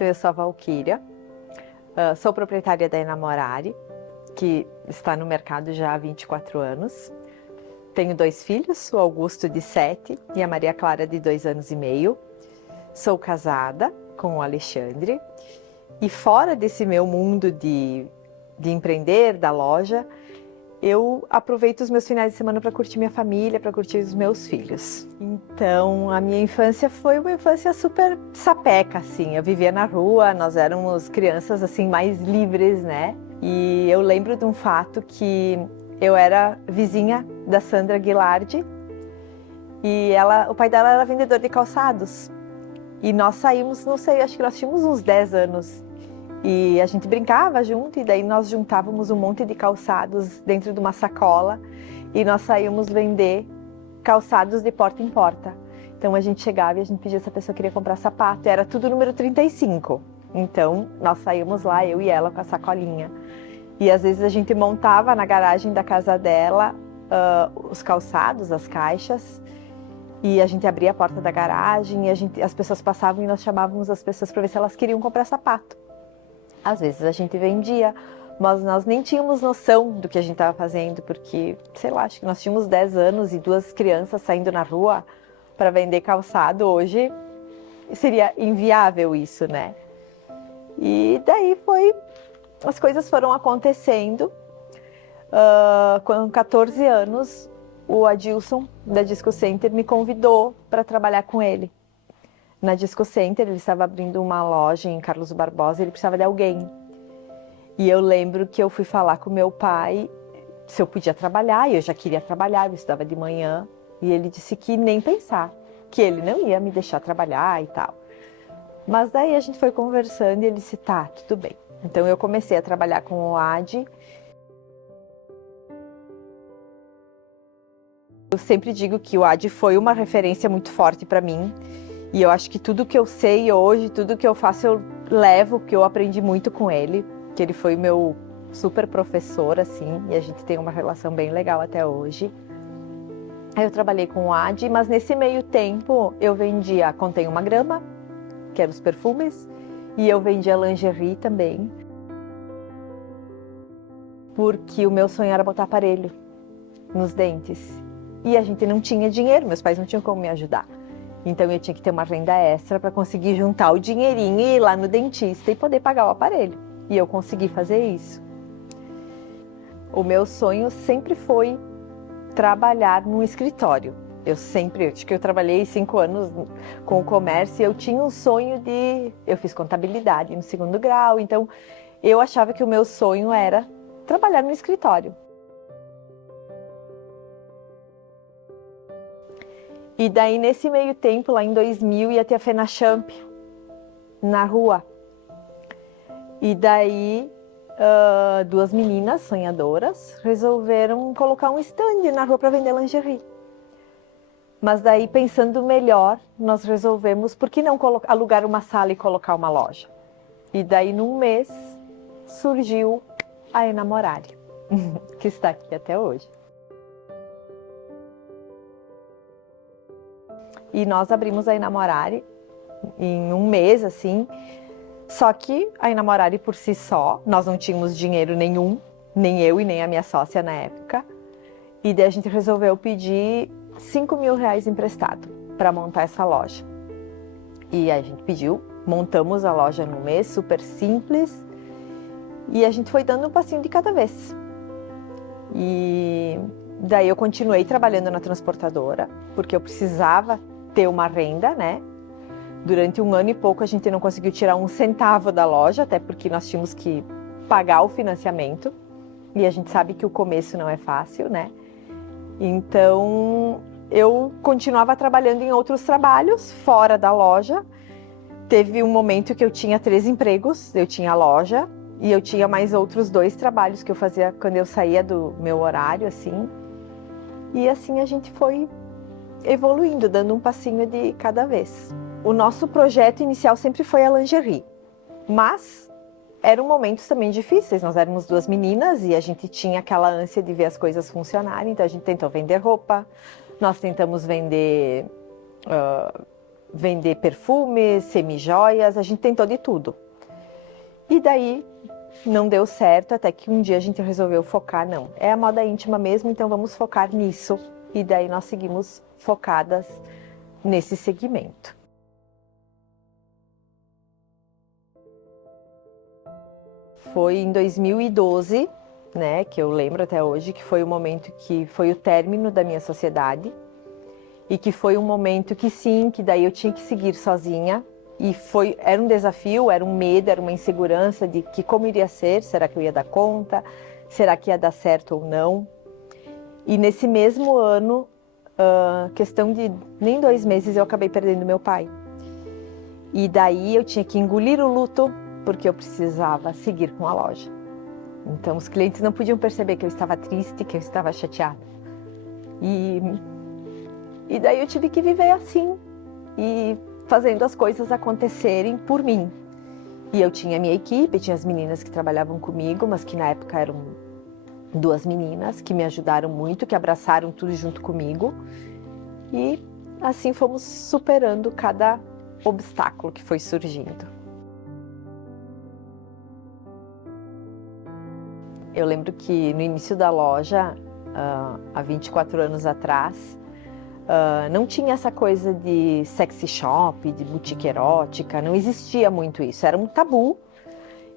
Eu sou a Valquíria, sou proprietária da Enamorare, que está no mercado já há 24 anos. Tenho 2 filhos, o Augusto de 7 e a Maria Clara de 2 anos e meio. Sou casada com o Alexandre e fora desse meu mundo de empreender, da loja, eu aproveito os meus finais de semana para curtir minha família, para curtir os meus filhos. Então, a minha infância foi uma infância super sapeca, assim. Eu vivia na rua, nós éramos crianças, assim, mais livres, né? E eu lembro de um fato que eu era vizinha da Sandra Guilardi e o pai dela era vendedor de calçados. E nós saímos, não sei, acho que nós tínhamos uns 10 anos. E a gente brincava junto e daí nós juntávamos um monte de calçados dentro de uma sacola e nós saímos vender calçados de porta em porta. Então a gente chegava e a gente pedia se a pessoa queria comprar sapato, era tudo número 35. Então nós saímos lá, eu e ela com a sacolinha. E às vezes a gente montava na garagem da casa dela os calçados, as caixas, e a gente abria a porta da garagem e as pessoas passavam e nós chamávamos as pessoas para ver se elas queriam comprar sapato. Às vezes a gente vendia, mas nós nem tínhamos noção do que a gente estava fazendo, porque, sei lá, acho que nós tínhamos 10 anos e 2 crianças saindo na rua para vender calçado. Hoje seria inviável isso, né? E daí as coisas foram acontecendo. Com 14 anos, o Adilson, da Disco Center, me convidou para trabalhar com ele. Na Disco Center, ele estava abrindo uma loja em Carlos Barbosa e ele precisava de alguém. E eu lembro que eu fui falar com meu pai se eu podia trabalhar, e eu já queria trabalhar, eu estudava de manhã, e ele disse que nem pensar, que ele não ia me deixar trabalhar e tal. Mas daí a gente foi conversando e ele disse, tá, tudo bem. Então eu comecei a trabalhar com o Adi. Eu sempre digo que o Adi foi uma referência muito forte para mim. E eu acho que tudo que eu sei hoje, tudo que eu faço, eu levo, porque eu aprendi muito com ele. Que ele foi meu super professor, assim, e a gente tem uma relação bem legal até hoje. Aí eu trabalhei com o Adi, mas nesse meio tempo eu vendia Contém uma Grama, que eram os perfumes, e eu vendia lingerie também. Porque o meu sonho era botar aparelho nos dentes. E a gente não tinha dinheiro, meus pais não tinham como me ajudar. Então eu tinha que ter uma renda extra para conseguir juntar o dinheirinho e ir lá no dentista e poder pagar o aparelho. E eu consegui fazer isso. O meu sonho sempre foi trabalhar num escritório. Acho que eu trabalhei 5 anos com o comércio e eu tinha um sonho eu fiz contabilidade no 2º grau, então eu achava que o meu sonho era trabalhar no escritório. E daí, nesse meio tempo, lá em 2000, ia ter a Fenachamp na rua. E daí, 2 meninas sonhadoras resolveram colocar um stand na rua para vender lingerie. Mas daí, pensando melhor, nós resolvemos, por que não alugar uma sala e colocar uma loja? E daí, num mês, surgiu a Enamorare, que está aqui até hoje. E nós abrimos a Enamorare em um mês, assim. Só que a Enamorare por si só, nós não tínhamos dinheiro nenhum, nem eu e nem a minha sócia na época. E daí a gente resolveu pedir 5 mil reais emprestado para montar essa loja. E a gente pediu, montamos a loja no mês, super simples. E a gente foi dando um passinho de cada vez. E daí eu continuei trabalhando na transportadora, porque eu precisava ter uma renda, né? Durante 1 ano e pouco a gente não conseguiu tirar 1 centavo da loja, até porque nós tínhamos que pagar o financiamento. E a gente sabe que o começo não é fácil, né? Então eu continuava trabalhando em outros trabalhos fora da loja. Teve um momento que eu tinha 3 empregos, eu tinha a loja e eu tinha mais outros 2 trabalhos que eu fazia quando eu saía do meu horário, assim. E assim a gente foi evoluindo, dando um passinho de cada vez. O nosso projeto inicial sempre foi a lingerie, mas eram momentos também difíceis. Nós éramos 2 meninas e a gente tinha aquela ânsia de ver as coisas funcionarem, então a gente tentou vender roupa, nós tentamos vender vender perfumes, semijoias, a gente tentou de tudo. E daí não deu certo, até que um dia a gente resolveu focar, não, é a moda íntima mesmo, então vamos focar nisso. E daí nós seguimos focadas nesse segmento. Foi em 2012, né, que eu lembro até hoje, que foi o momento que foi o término da minha sociedade e que foi um momento que sim, que daí eu tinha que seguir sozinha e era um desafio, era um medo, era uma insegurança de que como iria ser, será que eu ia dar conta, será que ia dar certo ou não? E nesse mesmo ano, questão de nem 2 meses, eu acabei perdendo meu pai. E daí eu tinha que engolir o luto, porque eu precisava seguir com a loja. Então os clientes não podiam perceber que eu estava triste, que eu estava chateada. E daí eu tive que viver assim, e fazendo as coisas acontecerem por mim. E eu tinha a minha equipe, tinha as meninas que trabalhavam comigo, mas que na época eram 2 meninas que me ajudaram muito, que abraçaram tudo junto comigo. E assim fomos superando cada obstáculo que foi surgindo. Eu lembro que no início da loja, há 24 anos atrás, não tinha essa coisa de sexy shop, de boutique erótica, não existia muito isso, era um tabu.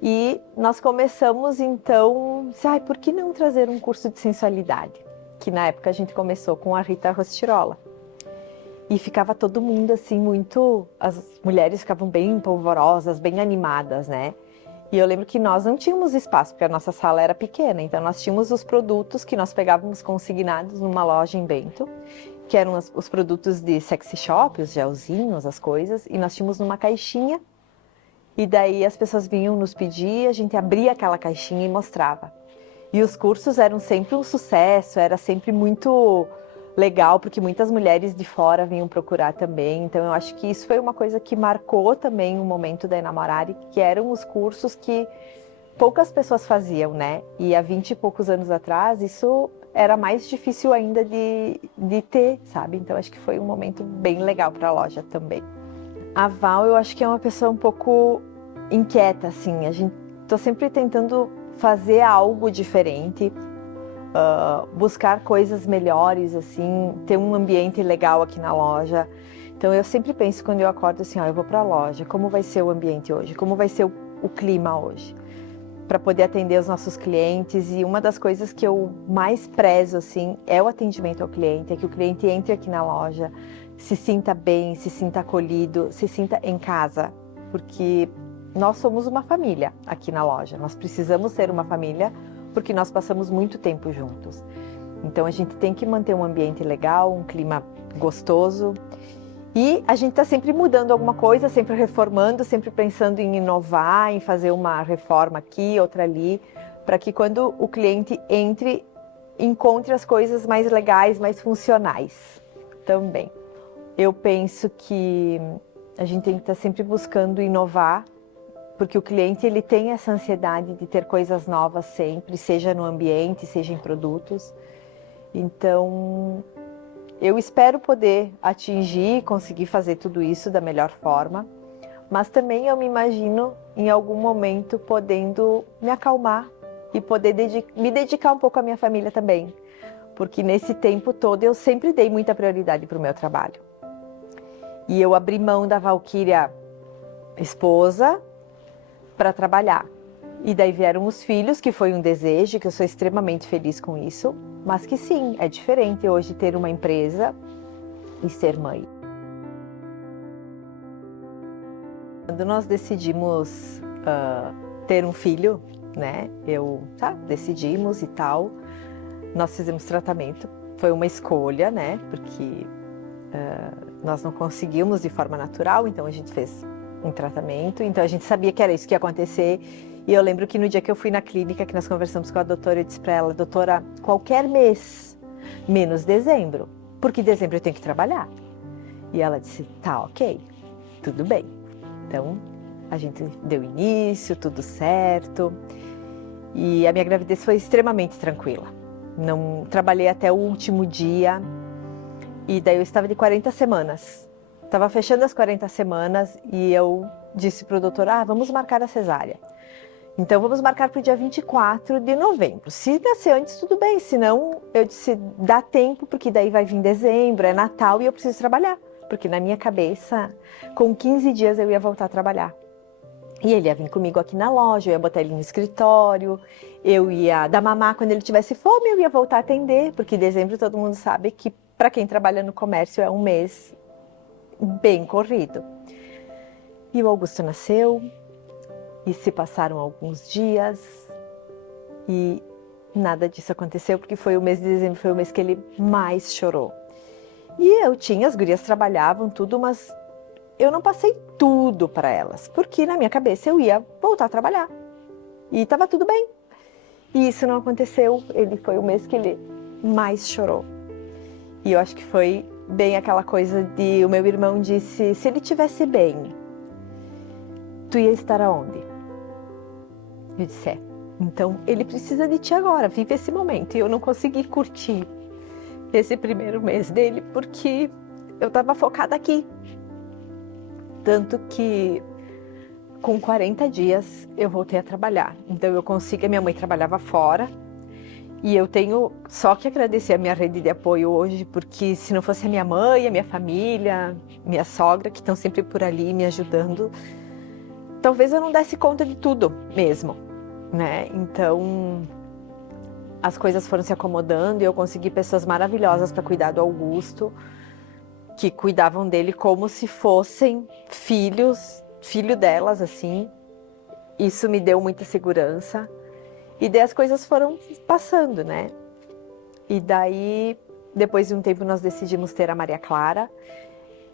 E nós começamos então, por que não trazer um curso de sensualidade? Que na época a gente começou com a Rita Rostirola. E ficava todo mundo assim muito, as mulheres ficavam bem polvorosas, bem animadas, né? E eu lembro que nós não tínhamos espaço, porque a nossa sala era pequena, então nós tínhamos os produtos que nós pegávamos consignados numa loja em Bento, que eram os produtos de sexy shop, os gelzinhos, as coisas, e nós tínhamos numa caixinha, e daí as pessoas vinham nos pedir, a gente abria aquela caixinha e mostrava. E os cursos eram sempre um sucesso, era sempre muito legal, porque muitas mulheres de fora vinham procurar também. Então eu acho que isso foi uma coisa que marcou também o momento da Enamorare, que eram os cursos que poucas pessoas faziam, né? E há 20 e poucos anos atrás, isso era mais difícil ainda de ter, sabe? Então acho que foi um momento bem legal para a loja também. A Val, eu acho que é uma pessoa um pouco inquieta, assim. Tô sempre tentando fazer algo diferente, buscar coisas melhores, assim, ter um ambiente legal aqui na loja. Então eu sempre penso quando eu acordo assim, eu vou para a loja, como vai ser o ambiente hoje? Como vai ser o clima hoje? Para poder atender os nossos clientes. E uma das coisas que eu mais prezo, assim, é o atendimento ao cliente, é que o cliente entre aqui na loja, se sinta bem, se sinta acolhido, se sinta em casa, porque nós somos uma família aqui na loja, nós precisamos ser uma família porque nós passamos muito tempo juntos. Então a gente tem que manter um ambiente legal, um clima gostoso, e a gente está sempre mudando alguma coisa, sempre reformando, sempre pensando em inovar, em fazer uma reforma aqui, outra ali, para que quando o cliente entre, encontre as coisas mais legais, mais funcionais também. Eu penso que a gente tem que estar sempre buscando inovar, porque o cliente ele tem essa ansiedade de ter coisas novas sempre, seja no ambiente, seja em produtos. Então, eu espero poder atingir, conseguir fazer tudo isso da melhor forma, mas também eu me imagino em algum momento podendo me acalmar e poder me dedicar um pouco à minha família também, porque nesse tempo todo eu sempre dei muita prioridade para o meu trabalho. E eu abri mão da Valquíria esposa para trabalhar. E daí vieram os filhos, que foi um desejo, que eu sou extremamente feliz com isso, mas que sim, é diferente hoje ter uma empresa e ser mãe. Quando nós decidimos ter um filho, né, decidimos e tal, nós fizemos tratamento, foi uma escolha, né, porque nós não conseguimos de forma natural, então a gente fez um tratamento, então a gente sabia que era isso que ia acontecer. E eu lembro que no dia que eu fui na clínica, que nós conversamos com a doutora, eu disse para ela, doutora, qualquer mês, menos dezembro, porque dezembro eu tenho que trabalhar. E ela disse, tá, ok, tudo bem. Então a gente deu início, tudo certo, e a minha gravidez foi extremamente tranquila. Não trabalhei até o último dia, e daí eu estava de 40 semanas. Estava fechando as 40 semanas e eu disse para o doutor, vamos marcar a cesárea. Então, vamos marcar para o dia 24 de novembro. Se nascer antes, tudo bem. Se não, eu disse, dá tempo, porque daí vai vir dezembro, é Natal e eu preciso trabalhar. Porque na minha cabeça, com 15 dias eu ia voltar a trabalhar. E ele ia vir comigo aqui na loja, eu ia botar ele no escritório, eu ia dar mamar quando ele tivesse fome, eu ia voltar a atender, porque dezembro todo mundo sabe que para quem trabalha no comércio é um mês bem corrido. E o Augusto nasceu, e se passaram alguns dias, e nada disso aconteceu, porque foi o mês de dezembro, foi o mês que ele mais chorou. E eu tinha, as gurias trabalhavam, tudo, mas eu não passei tudo para elas, porque na minha cabeça eu ia voltar a trabalhar. E estava tudo bem. E isso não aconteceu, ele foi o mês que ele mais chorou. E eu acho que foi bem aquela coisa de, o meu irmão disse, se ele tivesse bem, tu ia estar aonde? Eu disse, então ele precisa de ti agora, vive esse momento. E eu não consegui curtir esse primeiro mês dele, porque eu estava focada aqui. Tanto que com 40 dias eu voltei a trabalhar. Então eu consegui, a minha mãe trabalhava fora, e eu tenho só que agradecer a minha rede de apoio hoje, porque se não fosse a minha mãe, a minha família, minha sogra, que estão sempre por ali me ajudando, talvez eu não desse conta de tudo mesmo, né? Então as coisas foram se acomodando e eu consegui pessoas maravilhosas para cuidar do Augusto, que cuidavam dele como se fossem filho delas, assim. Isso me deu muita segurança. E daí as coisas foram passando, né? E daí, depois de um tempo, nós decidimos ter a Maria Clara.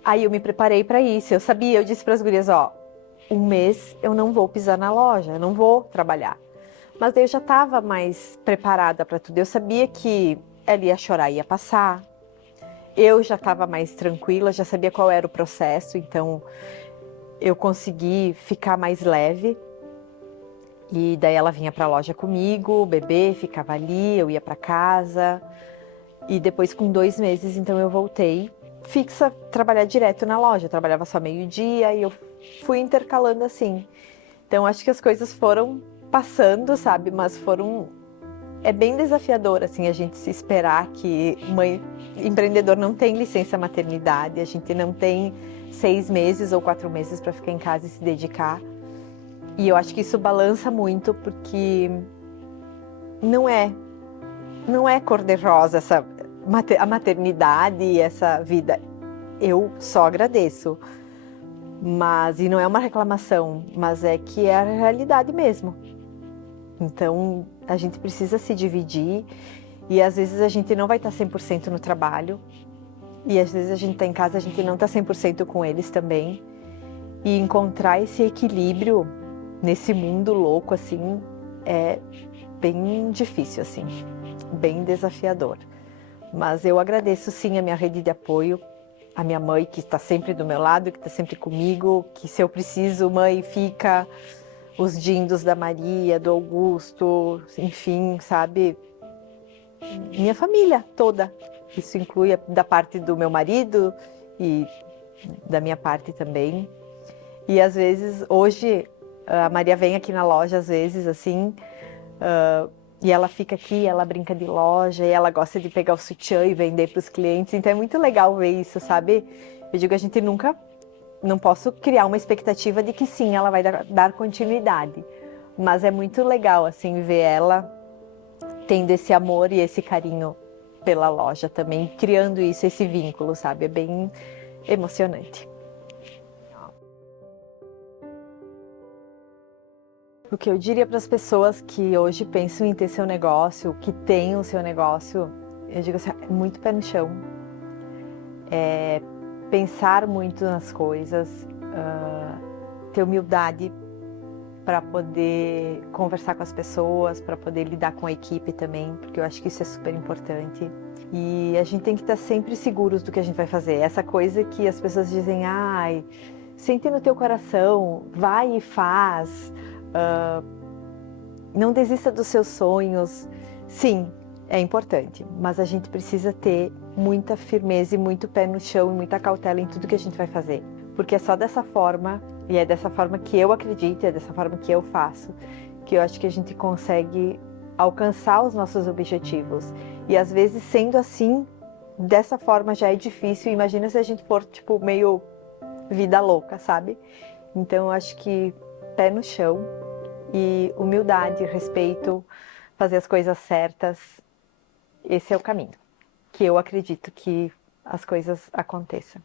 Aí eu me preparei para isso. Eu sabia, eu disse para as gurias, um mês eu não vou pisar na loja, eu não vou trabalhar. Mas daí eu já estava mais preparada para tudo. Eu sabia que ela ia chorar, ia passar. Eu já estava mais tranquila, já sabia qual era o processo, então eu consegui ficar mais leve. E daí ela vinha para a loja comigo, o bebê ficava ali, eu ia para casa. E depois, com 2 meses, então eu voltei fixa, trabalhar direto na loja. Eu trabalhava só meio-dia e eu fui intercalando assim. Então acho que as coisas foram passando, sabe? Mas é bem desafiador, assim, a gente se esperar que mãe empreendedor não tem licença maternidade, a gente não tem 6 meses ou 4 meses para ficar em casa e se dedicar. E eu acho que isso balança muito, porque não é cor-de-rosa a maternidade e essa vida. Eu só agradeço. E não é uma reclamação, mas é que é a realidade mesmo. Então, a gente precisa se dividir e às vezes a gente não vai estar 100% no trabalho e às vezes a gente está em casa, a gente não está 100% com eles também. E encontrar esse equilíbrio nesse mundo louco, assim, é bem difícil, assim, bem desafiador. Mas eu agradeço, sim, a minha rede de apoio, a minha mãe, que está sempre do meu lado, que está sempre comigo, que se eu preciso, mãe, fica, os dindos da Maria, do Augusto, enfim, sabe? Minha família toda. Isso inclui da parte do meu marido e da minha parte também. E às vezes, hoje, a Maria vem aqui na loja, às vezes, assim, e ela fica aqui, ela brinca de loja, e ela gosta de pegar o sutiã e vender para os clientes. Então é muito legal ver isso, sabe? Eu digo, a gente nunca, não posso criar uma expectativa de que sim, ela vai dar continuidade. Mas é muito legal, assim, ver ela tendo esse amor e esse carinho pela loja também, criando isso, esse vínculo, sabe? É bem emocionante. O que eu diria para as pessoas que hoje pensam em ter seu negócio, que têm o seu negócio, eu digo assim, é muito pé no chão. É pensar muito nas coisas, ter humildade para poder conversar com as pessoas, para poder lidar com a equipe também, porque eu acho que isso é super importante. E a gente tem que estar sempre seguros do que a gente vai fazer. Essa coisa que as pessoas dizem, ai, sente no teu coração, vai e faz. Não desista dos seus sonhos. Sim, é importante, mas a gente precisa ter muita firmeza e muito pé no chão e muita cautela em tudo que a gente vai fazer. Porque é só dessa forma, e é dessa forma que eu acredito, é dessa forma que eu faço, que eu acho que a gente consegue alcançar os nossos objetivos. E às vezes, sendo assim, dessa forma já é difícil. Imagina se a gente for, tipo, meio vida louca, sabe? Então, eu acho que pé no chão e humildade, respeito, fazer as coisas certas, esse é o caminho. Que eu acredito que as coisas aconteçam.